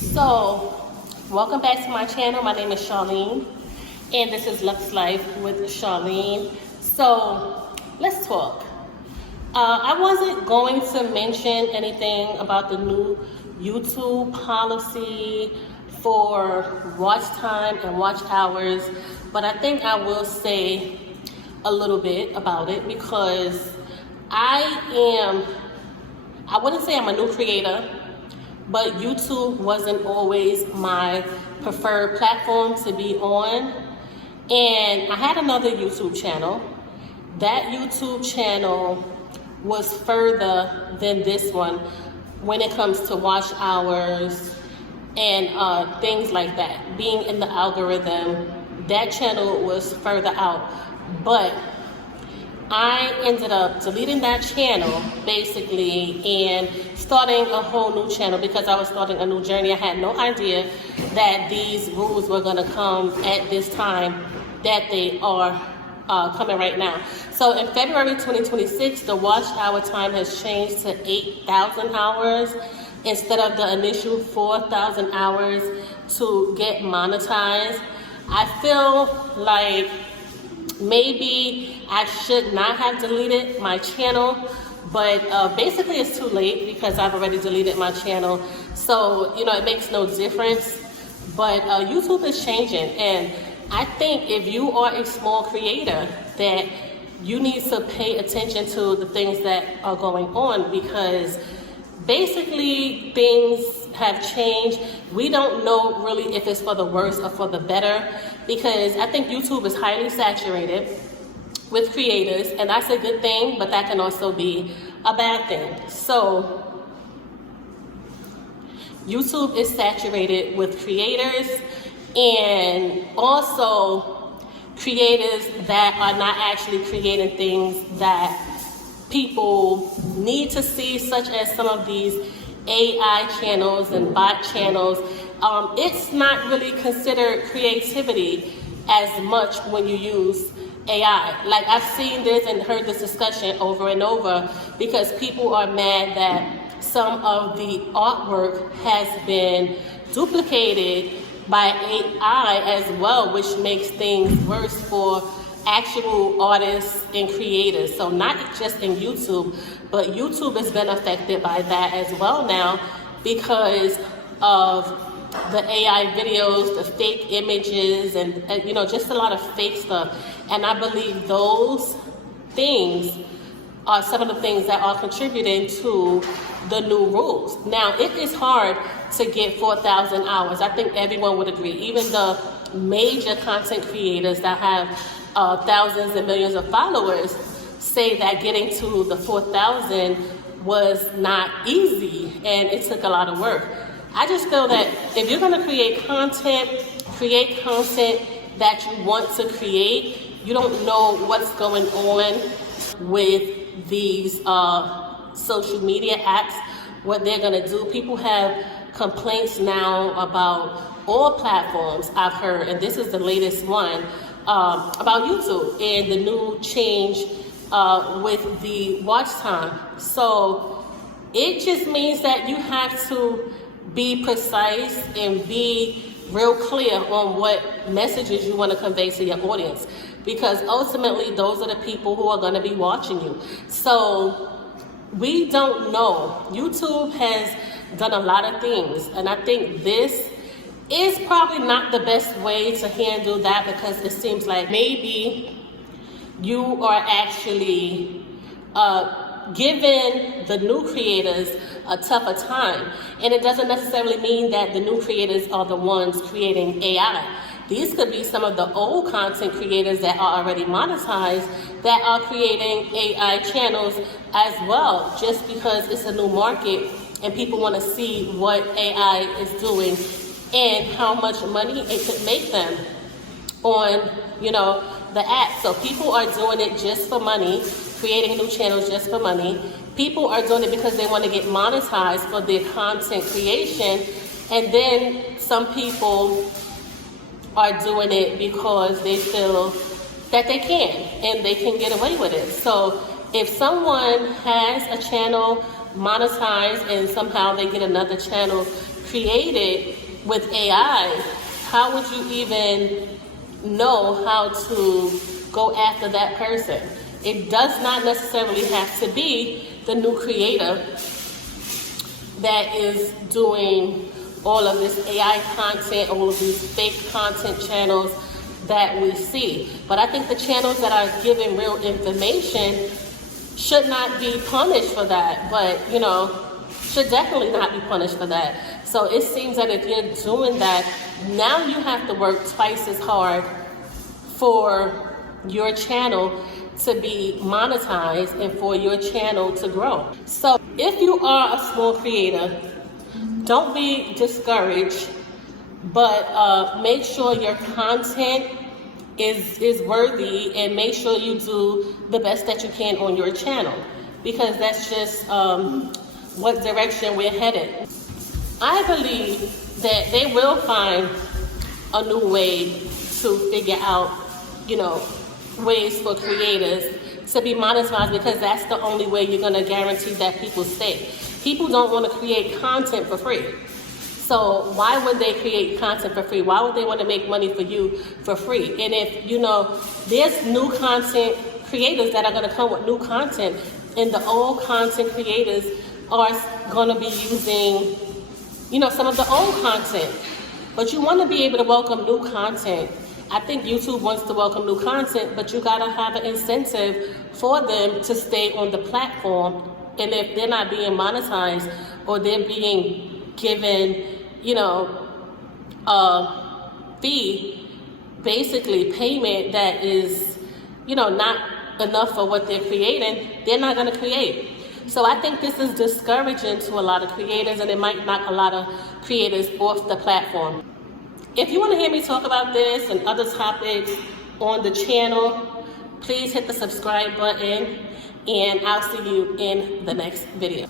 So, welcome back to my channel. My name is Charlene, and this is Luxe Life with Charlene. So, let's talk. I wasn't going to mention anything about the new YouTube policy for watch time and watch hours, but I think I will say a little bit about it because I wouldn't say I'm a new creator, but YouTube wasn't always my preferred platform to be on. And I had another YouTube channel. That YouTube channel was further than this one when it comes to watch hours and things like that. Being in the algorithm, that channel was further out. But I ended up deleting that channel basically and starting a whole new channel because I was starting a new journey. I had no idea that these rules were going to come at this time that they are coming right now. So in February 2026, the watch hour time has changed to 8,000 hours instead of the initial 4,000 hours to get monetized. I feel like maybe I should not have deleted my channel, but basically it's too late because I've already deleted my channel. So, it makes no difference. But YouTube is changing, and I think if you are a small creator, that you need to pay attention to the things that are going on because basically things have changed. We don't know really if it's for the worse or for the better because I think YouTube is highly saturated with creators, and that's a good thing, but that can also be a bad thing. So YouTube is saturated with creators and also creators that are not actually creating things that people need to see, such as some of these AI channels and bot channels. It's not really considered creativity as much when you use AI. Like, I've seen this and heard this discussion over and over because people are mad that some of the artwork has been duplicated by AI as well, which makes things worse for actual artists and creators. So not just in YouTube, but YouTube has been affected by that as well now because of the AI videos, the fake images, and just a lot of fake stuff. And I believe those things are some of the things that are contributing to the new rules. Now, it is hard to get 4,000 hours. I think everyone would agree. Even the major content creators that have thousands and millions of followers say that getting to the 4,000 was not easy and it took a lot of work. I just feel that if you're going to create content that you want to create. You don't know what's going on with these social media apps, what they're going to do. People have complaints now about all platforms, I've heard, and this is the latest one, about YouTube and the new change with the watch time. So it just means that you have to be precise and be real clear on what messages you want to convey to your audience, because ultimately those are the people who are going to be watching you. So we don't know. YouTube has done a lot of things, and I think this is probably not the best way to handle that because it seems like maybe you are actually giving the new creators a tougher time. And it doesn't necessarily mean that the new creators are the ones creating AI. These could be some of the old content creators that are already monetized that are creating AI channels as well, just because it's a new market and people want to see what AI is doing and how much money it could make them on, the app. So people are doing it just for money, creating new channels just for money. People are doing it because they want to get monetized for their content creation. And then some people are doing it because they feel that they can and they can get away with it. So if someone has a channel monetized and somehow they get another channel created with AI, how would you even know how to go after that person? It does not necessarily have to be the new creator that is doing all of this AI content, all of these fake content channels that we see. But I think the channels that are giving real information should not be punished for that, but should definitely not be punished for that. So it seems that if you're doing that, now you have to work twice as hard for your channel to be monetized and for your channel to grow. So if you are a small creator, don't be discouraged, but make sure your content is worthy, and make sure you do the best that you can on your channel, because that's just what direction we're headed. I believe that they will find a new way to figure out, ways for creators to be monetized, because that's the only way you're going to guarantee that people stay. People don't want to create content for free. So why would they create content for free? Why would they want to make money for you for free? And if, there's new content creators that are going to come with new content, and the old content creators are going to be using, some of the old content. But you want to be able to welcome new content. I think YouTube wants to welcome new content, but you gotta have an incentive for them to stay on the platform. And if they're not being monetized, or they're being given, a fee, basically payment that is, not enough for what they're creating, they're not gonna create. So I think this is discouraging to a lot of creators, and it might knock a lot of creators off the platform. If you want to hear me talk about this and other topics on the channel, please hit the subscribe button, and I'll see you in the next video.